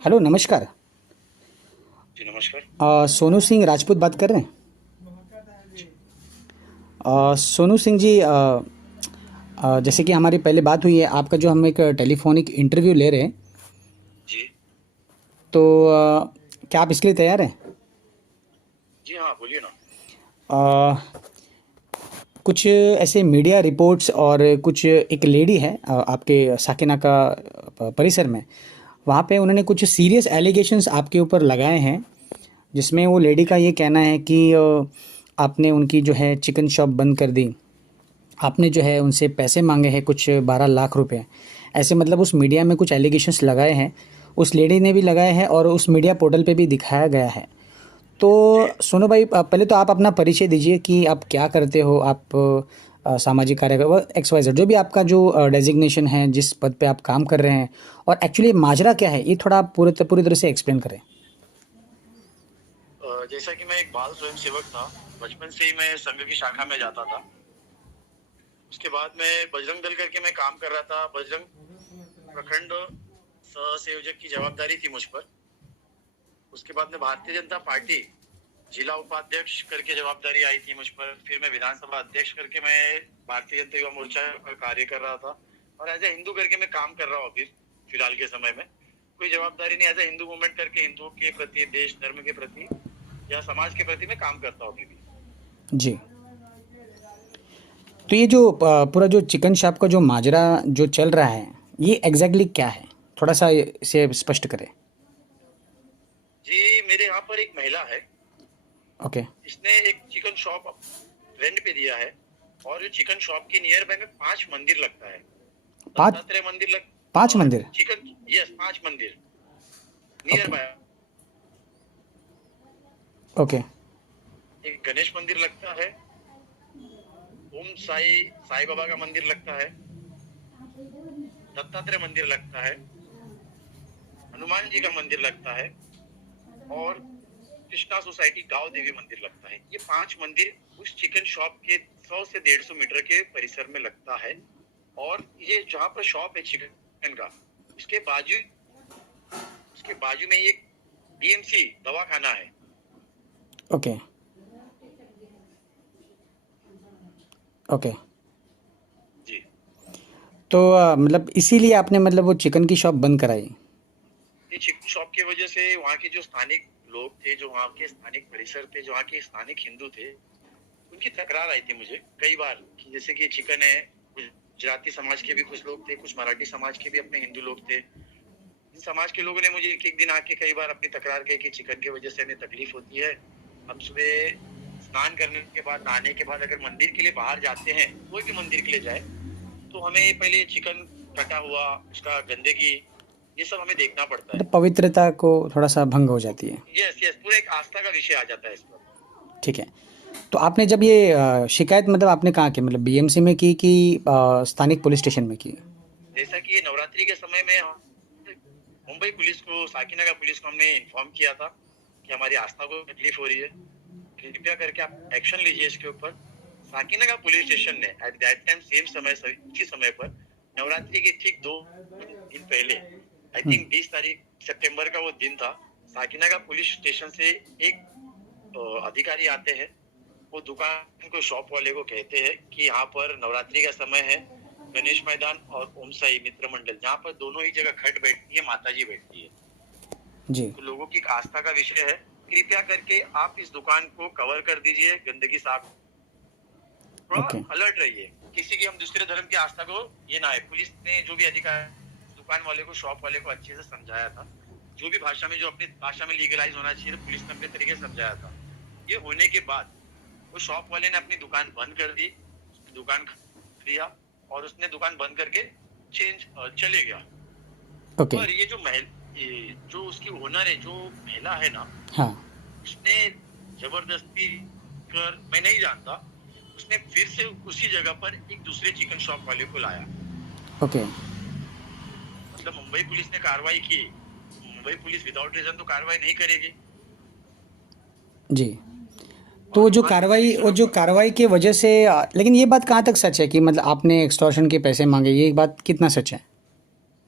Hello, नमस्कार। जी नमस्कार। सोनू सिंह राजपूत बात कर रहे हैं। सोनू सिंह जी, जैसे कि हमारी पहले बात हुई है, आपका जो हम एक टेलीफोनिक इंटरव्यू ले रहे हैं, जी। तो क्या आप इसके लिए तैयार हैं? जी हाँ, बोलिए ना। अ, कुछ ऐसे मीडिया रिपोर्ट्स और कुछ एक लेडी है आपके साकिनाका परिसर में, वहाँ पे उन्होंने कुछ सीरियस एलिगेशंस आपके ऊपर लगाए हैं, जिसमें वो लेडी का जी। ये कहना है कि आपने उनकी जो है चिकन शॉप बंद कर दी। आपने जो है उनसे पैसे मांगे हैं कुछ 12 लाख रुपए। ऐसे मतलब उस मीडिया में कुछ एलिगेशंस लगाए हैं, उस लेडी ने भी लगाए हैं और उस मीडिया पोर्टल पे भी दिखाया गया है। तो जी। सोनू भाई, पहले तो आप अपना परिचय दीजिए कि आप क्या करते हो। आप सामाजिक कार्यकर्ता एक्स वाई जेड, जो भी आपका जो डेजिग्नेशन है, जिस पद पे आप काम कर रहे हैं, और एक्चुअली माजरा क्या है, ये थोड़ा आप पूरी तरह से एक्सप्लेन करें। जैसा कि मैं एक बाल स्वयं सेवक था। बचपन से ही मैं संघ की शाखा में जाता था। उसके बाद मैं बजरंग दल करके मैं काम कर रहा था। बजरंग प्रखंड सह संयोजक की जवाबदारी थी मुझ पर। उसके बाद में भारतीय जनता पार्टी जिला उपाध्यक्ष करके जवाबदारी आई थी मुझ पर। फिर मैं विधानसभा अध्यक्ष करके मैं भारतीय जनता युवा मोर्चा पर कार्य कर रहा था। और एज ए हिंदू करके मैं काम कर रहा हूँ अभी फिलहाल के समय में। कोई जवाबदारी नहीं, एज ए हिंदू मूवमेंट करके हिंदुओं के प्रति, देश धर्म के प्रति या समाज के प्रति मैं काम करता हूँ अभी भी। जी। तो ये जो पूरा जो चिकन शॉप का जो माजरा जो चल रहा है, ये एग्जैक्टली क्या है? थोड़ा सा इसे स्पष्ट करें। जी, मेरे यहाँ पर एक महिला है। ओके। इसने एक चिकन शॉप रेंट पे दिया है। और जो चिकन शॉप के नियर बाय में 5 मंदिर लगता है। पाँच दत्तात्रेय मंदिर लग पाँच और मंदिर चिकन, यस, 5 मंदिर नियर ओके। बाय। ओके। एक गणेश मंदिर लगता है। ओम साई बाबा का मंदिर लगता है। दत्तात्रेय मंदिर लगता है। हनुमान जी का मंदिर लगता है। और कृष्णा सोसाइटी गांव देवी मंदिर लगता है। ये 5 मंदिर उस चिकन शॉप के 100 से 150 मीटर के परिसर में लगता है। और ये जहाँ पर शॉप है चिकन का, उसके बाजू में एक बीएमसी दवाखाना है। ओके। ओके। जी। तो मतलब इसीलिए आपने मतलब वो चिकन की शॉप बंद कराई? ये चिकन शॉप की वजह से वहाँ के जो स्थानिक लोग थे, जो वहाँ के स्थानिक परिसर थे, जो वहाँ के स्थानिक हिंदू थे, उनकी तकरार आई थी मुझे कई बार कि जैसे कि चिकन है, गुजराती समाज के भी कुछ लोग थे, कुछ मराठी समाज के भी अपने हिंदू लोग थे। इन समाज के लोगों ने मुझे एक एक दिन आके कई बार अपनी तकरार कही कि चिकन की वजह से हमें तकलीफ होती है। हम सुबह स्नान करने के बाद, नहाने के बाद अगर मंदिर के लिए बाहर जाते हैं, कोई भी मंदिर के लिए जाए, तो हमें पहले चिकन कटा हुआ, उसका गंदगी, ये सब हमें देखना पड़ता है। मतलब पवित्रता को थोड़ा सा भंग हो जाती है। यस यस, पूरा एक आस्था का विषय आ जाता है इस पर। ठीक है। तो आपने जब ये शिकायत मतलब आपने कहाँ की, मतलब बीएमसी में की कि स्थानिक पुलिस स्टेशन में की? जैसा कि ये नवरात्रि के समय में मुंबई पुलिस को, साकिनागा पुलिस को हमने इन्फॉर्म किया था कि हमारी आस्था को तकलीफ हो रही है, कृपया करके आप एक्शन लीजिए इसके ऊपर। साकिनागा पुलिस स्टेशन ने एट दैट टाइम सेम समय, उसी समय पर, नवरात्रि के ठीक 2 दिन पहले, आई हम्म। थिंक 20 तारीख सितंबर का वो दिन था, साकिनागा पुलिस स्टेशन से एक अधिकारी आते हैं। वो दुकान को, शॉप वाले को कहते हैं कि यहाँ पर नवरात्रि का समय है, गणेश मैदान और ओम साई मित्र मंडल, जहाँ पर दोनों ही जगह घट बैठती है, माता जी बैठती है, जी। तो लोगों की एक आस्था का विषय है। कृपया करके आप इस दुकान को कवर कर दीजिए, गंदगी साफ, थोड़ा ओके। अलर्ट रहिए। किसी की हम दूसरे धर्म की आस्था को ये ना है। पुलिस ने जो भी अधिकार, दुकान वाले को, शॉप वाले को अच्छे से समझाया था, जो भी भाषा में, जो अपनी भाषा में लीगलाइज होना चाहिए, पुलिस ने अपने तरीके से समझाया था। ये होने के बाद वो शॉप वाले ने अपनी दुकान बंद कर दी, दुकान दिया, और उसने दुकान बंद करके चले गया। ओके। पर ये जो उसकी ओनर है, जो महिला है ना, हाँ। उसने जबरदस्ती कर, मैं नहीं जानता, उसने फिर से उसी जगह पर एक दूसरे चिकन शॉप वाले को लाया। ओके। मतलब मुंबई पुलिस ने कार्रवाई की। मुंबई पुलिस विदाउट रीजन तो कार्रवाई नहीं करेगी। जी। तो और वहां से वो जो कार्रवाई की वजह से लेकिन ये बात कहाँ तक सच है कि मतलब आपने एक्सटॉर्शन के पैसे मांगे, ये बात कितना सच है?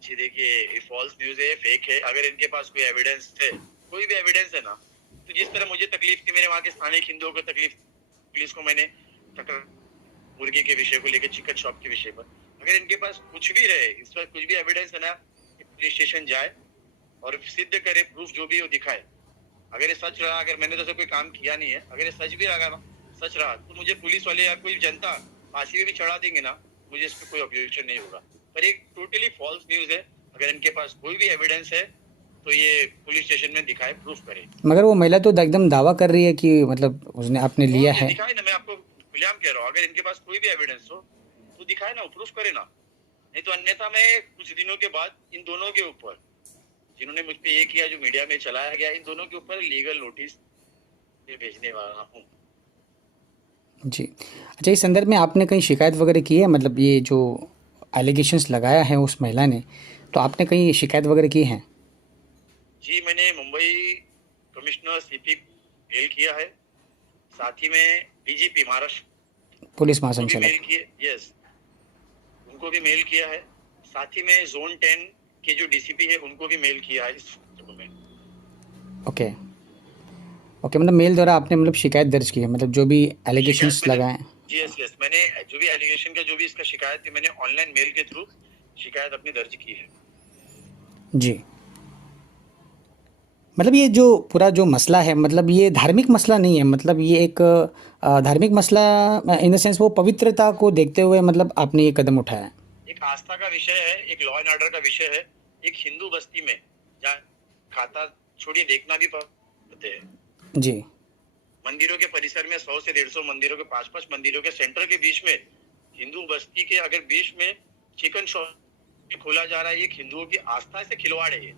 जी देखिए, ये फॉल्स न्यूज है, फेक है। अगर इनके पास कोई एविडेंस है, कोई भी एविडेंस है ना, तो जिस तरह मुझे तकलीफ थी, मेरे वहाँ के स्थानीय हिंदुओं को तकलीफ, पुलिस को मैंने टकरा मुर्गे के विषय को लेकर, चिकन शॉप के विषय पर, अगर इनके पास कुछ भी रहे, इस पर कुछ भी एविडेंस है ना, पुलिस स्टेशन जाए और सिद्ध करे, प्रूफ जो भी वो दिखाए। अगर ये सच रहा, अगर मैंने तो ऐसा कोई काम किया नहीं है, अगर ये सच भी रहा ना, सच रहा, तो मुझे पुलिस वाले या कोई जनता फांसी में भी चढ़ा देंगे ना, मुझे इस पर कोई ऑब्जेक्शन नहीं होगा। पर एक टोटली फॉल्स न्यूज है। अगर इनके पास कोई भी एविडेंस है तो ये पुलिस स्टेशन में दिखाए, प्रूफ करे। मगर वो महिला तो एकदम दावा कर रही है कि मतलब उसने आपने लिया है। दिखाए ना, मैं आपको खुलेआम कह रहा हूँ, अगर इनके पास कोई भी एविडेंस हो तो दिखाए ना, प्रूफ करे ना। नहीं तो अन्यथा मैं कुछ दिनों के बाद इन दोनों के ऊपर, जिन्होंने मुझ पे ये किया, जो मीडिया में चलाया गया, इन दोनों के ऊपर लीगल नोटिस भेजने वाला हूँ। जी। अच्छा, इस संदर्भ में आपने कहीं शिकायत वगैरह की है? मतलब ये जो एलिगेशंस लगाया है उस महिला ने, तो आपने कहीं शिकायत वगैरह की है? जी, मैंने मुंबई कमिश्नर सीपी मेल किया है, साथ ही में डीजीपी महाराष्ट्र पुलिस को भी महासंचालक। मेल किए, यस, उनको भी मेल किया है। साथ ही में जोन 10 के जो डीसीपी है उनको भी मेल किया है इस डॉक्यूमेंट। ओके ओके, मतलब मेल द्वारा आपने मतलब शिकायत दर्ज की है, मतलब जो भी एलिगेशंस शिकायत मैंने, लगाए। जी यस यस, मैंने जो भी एलिगेशन का जो भी इसका शिकायत थी, मैंने ऑनलाइन मेल के थ्रू शिकायत अपनी दर्ज की है। जी। मतलब ये जो पूरा जो मसला है, मतलब ये धार्मिक मसला नहीं है, मतलब ये एक धार्मिक मसला इन द सेंस वो पवित्रता को देखते हुए मतलब आपने ये कदम उठाया है। एक आस्था का विषय है, एक लॉ एंड ऑर्डर का विषय है। एक हिंदू बस्ती में जहाँ खाता छोड़िए देखना भी पड़ते हैं। जी मंदिरों के परिसर में 100 से 150 मंदिरों के, 5-5 मंदिरों के सेंटर के बीच में, हिंदू बस्ती के अगर बीच में चिकन शॉप खोला जा रहा है, ये हिंदुओं की आस्था से खिलवाड़ है ये।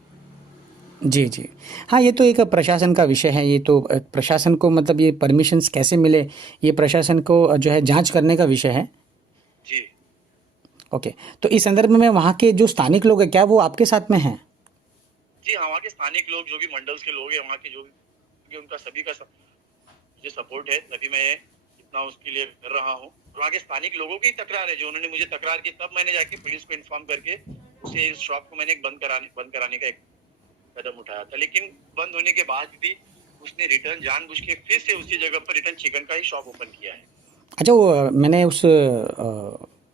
जी जी। हाँ, ये तो एक प्रशासन का विषय है। ये तो प्रशासन को मतलब ये परमिशंस कैसे मिले, ये प्रशासन को जो है जांच करने का विषय है। जी ओके, तो इस संदर्भ में वहाँ के जो स्थानिक लोग हैं, क्या वो आपके साथ में हैं? जी हाँ, वहाँ के स्थानिक लोग, जो भी मंडल्स के लोग हैं वहाँ के, जो भी, उनका सभी का मुझे सपोर्ट है, तभी मैं इतना उसके लिए कर रहा हूँ। वहाँ के स्थानिक लोगों की तकरार है, जो उन्होंने मुझे तकरार की, तब मैंने जाके पुलिस को इन्फॉर्म करके उसे इस शॉप को मैंने बंद कराने का एक कदम उठाया था। लेकिन बंद होने के बाद भी उसने रिटर्न जानबूझ के फिर से उसी जगह पर रिटर्न चिकन का ही शॉप ओपन किया है। अच्छा, वो मैंने उस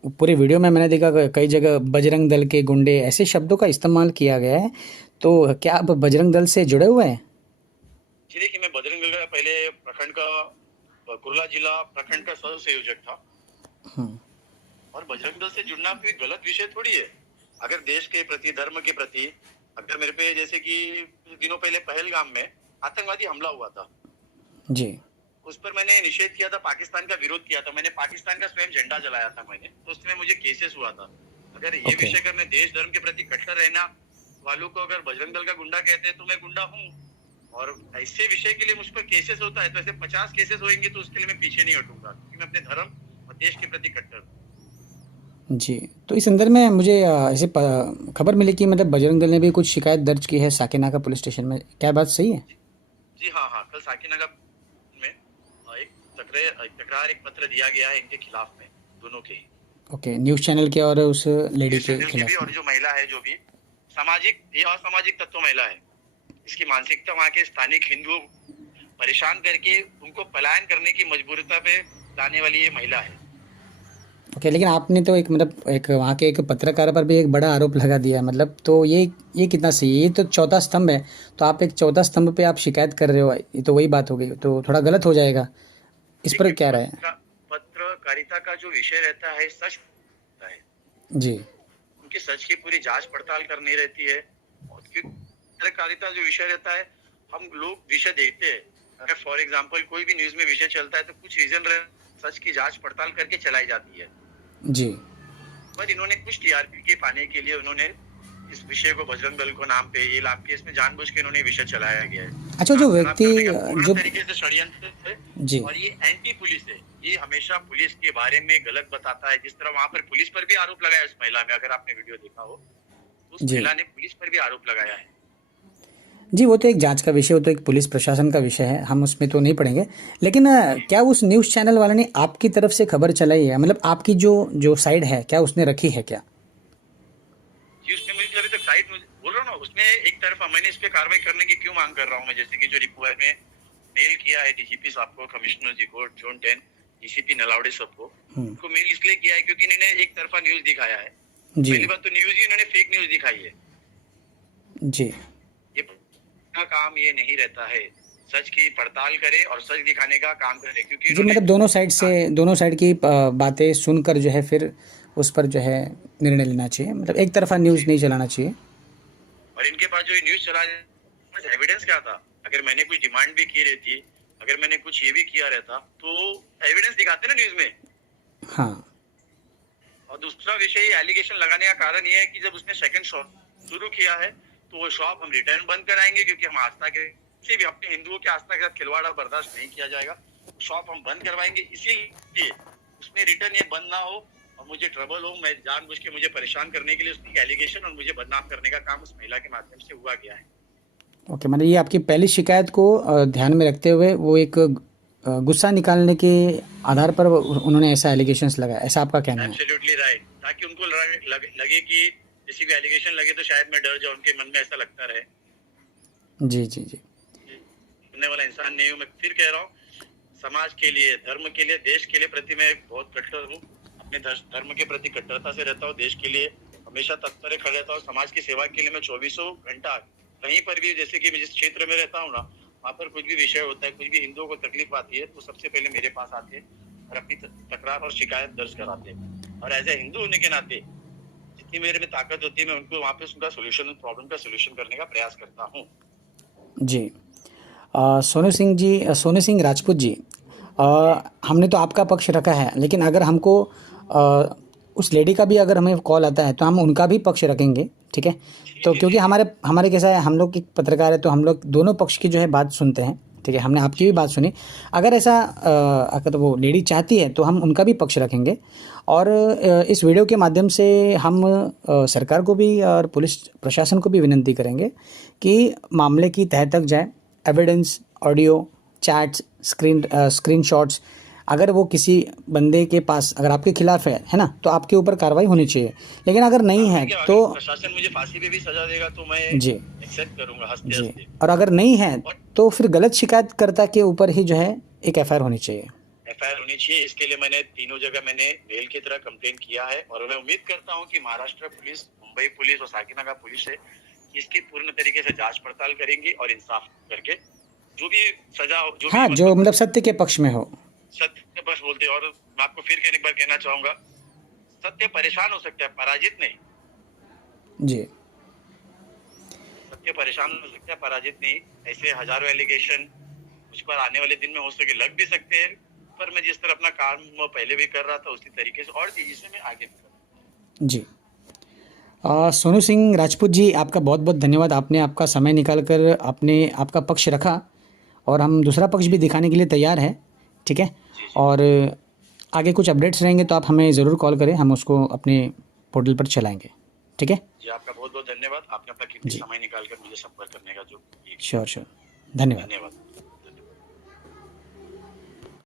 पूरे वीडियो में मैंने देखा कि कई जगह बजरंग दल के गुंडे ऐसे शब्दों का इस्तेमाल किया गया है, तो क्या आप बजरंग दल से जुड़े हुए हैं? जी देखिए, मैं बजरंग दल का पहले प्रखंड का, कुर्ला जिला प्रखंड का सह संयोजक था। और बजरंग दल से जुड़ना कोई गलत विषय थोड़ी है। अगर देश के प्रति, धर्म के प्रति, अगर मेरे पे, जैसे कि कुछ दिनों पहले पहलगाम में आतंकवादी हमला हुआ था, जी उस पर मैंने निषेध किया था, पाकिस्तान का विरोध किया था, मैंने पाकिस्तान का स्वयं झंडा जलाया था मैंने, तो उसमें मुझे केसेस हुआ था। अगर ये ओके। विषय करने, देश धर्म के प्रति कट्टर रहना वालों को अगर बजरंग दल का गुंडा कहते हैं, तो मैं गुंडा हूँ। और ऐसे विषय के लिए मुझ पर केसेस होता है, तो ऐसे 50 केसेस होंगे तो उसके लिए मैं पीछे नहीं हटूंगा, क्योंकि मैं अपने धर्म और देश के प्रति कट्टर हूँ। जी, तो इस संदर्भ में मुझे ऐसे खबर मिली कि मतलब बजरंग दल ने भी कुछ शिकायत दर्ज की है साकेनाका पुलिस स्टेशन में, क्या बात सही है? जी हाँ हाँ, कल साकिनागा में एक तकरार, एक पत्र दिया गया है इनके खिलाफ में, दोनों के ही, ओके, न्यूज़ चैनल के और उस लेडी न्यूज के चैनल के भी, खिलाफ और में। जो महिला है, जो भी सामाजिक, ये असामाजिक तत्व महिला है, इसकी मानसिकता वहाँ के स्थानिक हिंदुओं परेशान करके उनको पलायन करने की मजबूरता पे लाने वाली ये महिला है। ओके, लेकिन आपने तो एक मतलब एक वहाँ के एक पत्रकार पर भी एक बड़ा आरोप लगा दिया है, मतलब तो ये कितना सही है? ये तो चौथा स्तंभ है, तो आप एक चौथा स्तंभ पे आप शिकायत कर रहे हो, ये तो वही बात हो गई, तो थोड़ा गलत हो जाएगा। इस पर देखिए, क्या राय है? पत्रकारिता का जो विषय रहता है, सच रहता है, जी उनकी सच की पूरी जांच पड़ताल करनी रहती है। और क्योंकि पत्रकारिता जो विषय रहता है, हम लोग विषय देखते हैं। अगर फॉर एग्जाम्पल कोई भी न्यूज में विषय चलता है, तो कुछ रीजन सच की जांच पड़ताल करके चलाई जाती है। जी पर इन्होंने कुछ टीआरपी के पाने के लिए उन्होंने इस विषय को बजरंग दल को नाम पे ये लाभ के, इसमें जानबूझ के इन्होंने विषय चलाया गया है। अच्छा, जो नाम खराब व्यक्ति करने का पूर्ण जो तरीके से षड्यंत्र है। जी और ये एंटी पुलिस है, ये हमेशा पुलिस के बारे में गलत बताता है। जिस तरह वहां पर पुलिस पर भी आरोप लगाया उस महिला में, अगर आपने वीडियो देखा हो, उस जी महिला ने पुलिस पर भी आरोप लगाया है। जी, वो तो एक जांच का विषय, वो तो एक पुलिस प्रशासन का विषय है, हम उसमें तो नहीं पड़ेंगे। लेकिन क्या उस न्यूज़ चैनल वाले ने आपकी तरफ से खबर चलाई है? मतलब आपकी जो जो साइड है, क्या उसने रखी है क्या? जी, उसने मुझे अभी उसने एक तरफा, मैंने इस पे कार्रवाई करने की क्यों मांग कर रहा हूँ मैं, जैसे कि जो रिपोर्ट में मेल किया है डीजीपी साहब को, कमिश्नर जी को, जोन 10 डीसीपी नलावड़े सबको, उनको मेल इसलिए किया है क्योंकि इन्होंने एक तरफा न्यूज दिखाया है। जी पहली बात तो न्यूज ही इन्होंने फेक न्यूज दिखाई है। जी ये का काम ये नहीं रहता है, सच की पड़ताल करे और सच दिखाने का काम करे, क्योंकि जी, इन्होंने मतलब दोनों साइड की बातें सुनकर जो है फिर उस पर जो है निर्णय लेना चाहिए, मतलब एक तरफा न्यूज़ नहीं चलाना चाहिए। और इनके पास जो न्यूज चला एविडेंस क्या था? अगर मैंने कुछ डिमांड भी की रहती, अगर मैंने कुछ ये भी किया रहता तो एविडेंस दिखाते ना न्यूज में। हाँ और दूसरा विषय, एलिगेशन लगाने का कारण ये है कि जब उसने सेकंड शॉप शुरू किया है तो वो शॉप हम रिटर्न बंद कराएंगे, क्योंकि हम आस्था के किसी भी अपने हिंदुओं की आस्था के साथ खिलवाड़ बर्दाश्त नहीं किया जाएगा। शॉप हम बंद करवाएंगे, इसीलिए उसमें रिटर्न ये बंद ना हो और मुझे ट्रबल हो, मैं जानबूझ के मुझे परेशान करने के लिए उसकी एलिगेशन और मुझे बदनाम करने का काम उस महिला के माध्यम से हुआ गया है। ओके, मतलब ये आपकी पहली शिकायत को ध्यान में रखते हुए वो एक गुस्सा निकालने के आधार पर उन्होंने ऐसा एलिगेशंस लगाया, ऐसा आपका कहना है? एब्सोल्युटली राइट, ताकि उनको लगे कि किसी भी एलिगेशन लगे तो शायद मैं डर जाऊं, उनके मन में ऐसा लगता रहे। जी जी जी सुनने वाला इंसान नहीं हूँ मैं, फिर कह रहा हूँ, समाज के लिए, धर्म के लिए, देश के लिए प्रति मैं बहुत कट्टर हूँ, अपने धर्म के प्रति कट्टरता से रहता हूँ, देश के लिए हमेशा तत्पर खड़ा रहता हूँ, समाज की सेवा के लिए मैं 24 घंटा कहीं पर भी, जैसे कि मैं जिस क्षेत्र में रहता हूँ ना, वहाँ पर कुछ भी विषय होता है, कुछ भी हिंदुओं को तकलीफ आती है तो सबसे पहले मेरे पास आते हैं और अपनी तकरार और शिकायत दर्ज कराते हैं। और एज ए हिंदू होने के नाते जितनी मेरे में ताकत होती है मैं उनको वहाँ पे उनका सोल्यूशन, प्रॉब्लम का सोल्यूशन करने का प्रयास करता हूँ। जी। सोनू सिंह राजपूत जी, हमने तो आपका पक्ष रखा है, लेकिन अगर हमको उस लेडी का भी अगर हमें कॉल आता है तो हम उनका भी पक्ष रखेंगे, ठीक है? तो क्योंकि हमारे कैसा है, हम लोग एक पत्रकार है तो हम लोग दोनों पक्ष की जो है बात सुनते हैं, ठीक है? हमने आपकी भी बात सुनी। अगर ऐसा अगर वो लेडी चाहती है तो हम उनका भी पक्ष रखेंगे। और इस वीडियो के माध्यम से हम सरकार को भी और पुलिस प्रशासन को भी विनती करेंगे कि मामले की तह तक जाए, एविडेंस, ऑडियो, चैट्स, स्क्रीनशॉट्स, अगर वो किसी बंदे के पास अगर आपके खिलाफ है ना, तो आपके ऊपर कार्रवाई होनी चाहिए। लेकिन अगर नहीं है तो प्रशासन मुझे फांसी पे भी सजा देगा तो मैं जी एक्सेप्ट करूंगा हंसते जी, हंसते। और अगर नहीं है तो फिर गलत शिकायतकर्ता के ऊपर ही जो है एक एफआईआर होनी चाहिए। एफआईआर होनी चाहिए। इसके लिए मैंने तीनों जगह मैंने मेल की तरह कंप्लेन किया है और मैं उम्मीद करता हूं कि महाराष्ट्र पुलिस, मुंबई पुलिस और साकिनाका पुलिस है इसकी पूर्ण तरीके से जांच पड़ताल करेंगी और इंसाफ करके जो भी सजा हो, हाँ, जो मतलब सत्य के पक्ष में हो। सत्य के पक्ष बोलते हैं। और मैं आपको फिर एक बार कहना चाहूंगा, सत्य परेशान हो सकता है, पराजित नहीं। जी सत्य परेशान हो सकता है, पराजित नहीं। ऐसे हजारों एलिगेशन मुझ पर आने वाले दिन में हो सके लग भी सकते हैं, पर मैं जिस तरह अपना काम पहले भी कर रहा था उसी तरीके से और तेजी से मैं आगे भी कर। जी, सोनू सिंह राजपूत जी, आपका बहुत बहुत धन्यवाद। आपने आपका समय निकाल कर आपने आपका पक्ष रखा और हम दूसरा पक्ष भी दिखाने के लिए तैयार हैं, ठीक है? और आगे कुछ अपडेट्स रहेंगे तो आप हमें ज़रूर कॉल करें, हम उसको अपने पोर्टल पर चलाएंगे, ठीक है? जी, आपका बहुत बहुत धन्यवाद। आपने अपना कीमती समय निकाल कर मुझे संपर्क करने का जो श्योर धन्यवाद।